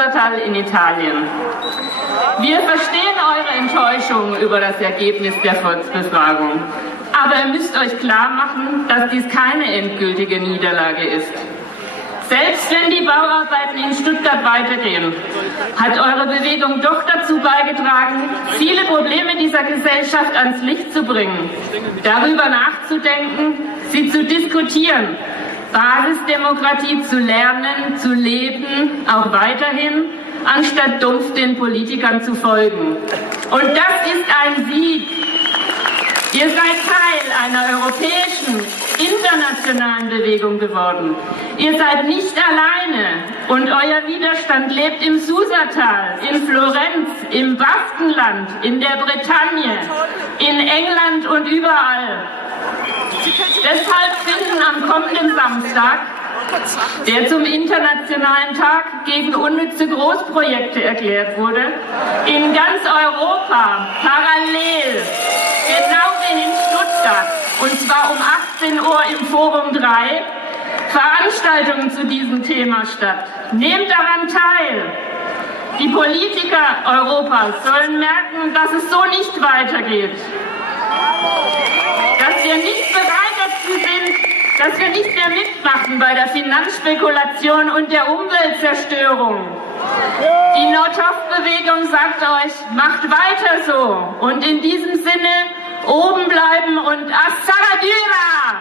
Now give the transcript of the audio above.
Susatal in Italien. Wir verstehen eure Enttäuschung über das Ergebnis der Volksbefragung. Aber ihr müsst euch klar machen, dass dies keine endgültige Niederlage ist. Selbst wenn die Bauarbeiten in Stuttgart weitergehen, hat eure Bewegung doch dazu beigetragen, viele Probleme dieser Gesellschaft ans Licht zu bringen, darüber nachzudenken, sie zu diskutieren, Basisdemokratie zu lernen, zu leben, auch weiterhin, anstatt dumpf den Politikern zu folgen. Und das ist ein Sieg. Ihr seid Teil einer europäischen, internationalen Bewegung geworden. Ihr seid nicht alleine und euer Widerstand lebt im Susatal, in Florenz, im Baskenland, in der Bretagne, in England und überall. Deshalb finden am kommenden Samstag, der zum Internationalen Tag gegen unnütze Großprojekte erklärt wurde, in ganz Europa parallel, genau wie in Stuttgart, und zwar um 18 Uhr im Forum 3, Veranstaltungen zu diesem Thema statt. Nehmt daran teil. Die Politiker Europas sollen merken, dass es so nicht weitergeht. Dass wir nicht bereit dazu sind, dass wir nicht mehr mitmachen bei der Finanzspekulation und der Umweltzerstörung. Die No-Tough-Bewegung sagt euch, macht weiter so. Und in diesem Sinne, oben bleiben und Assaradira!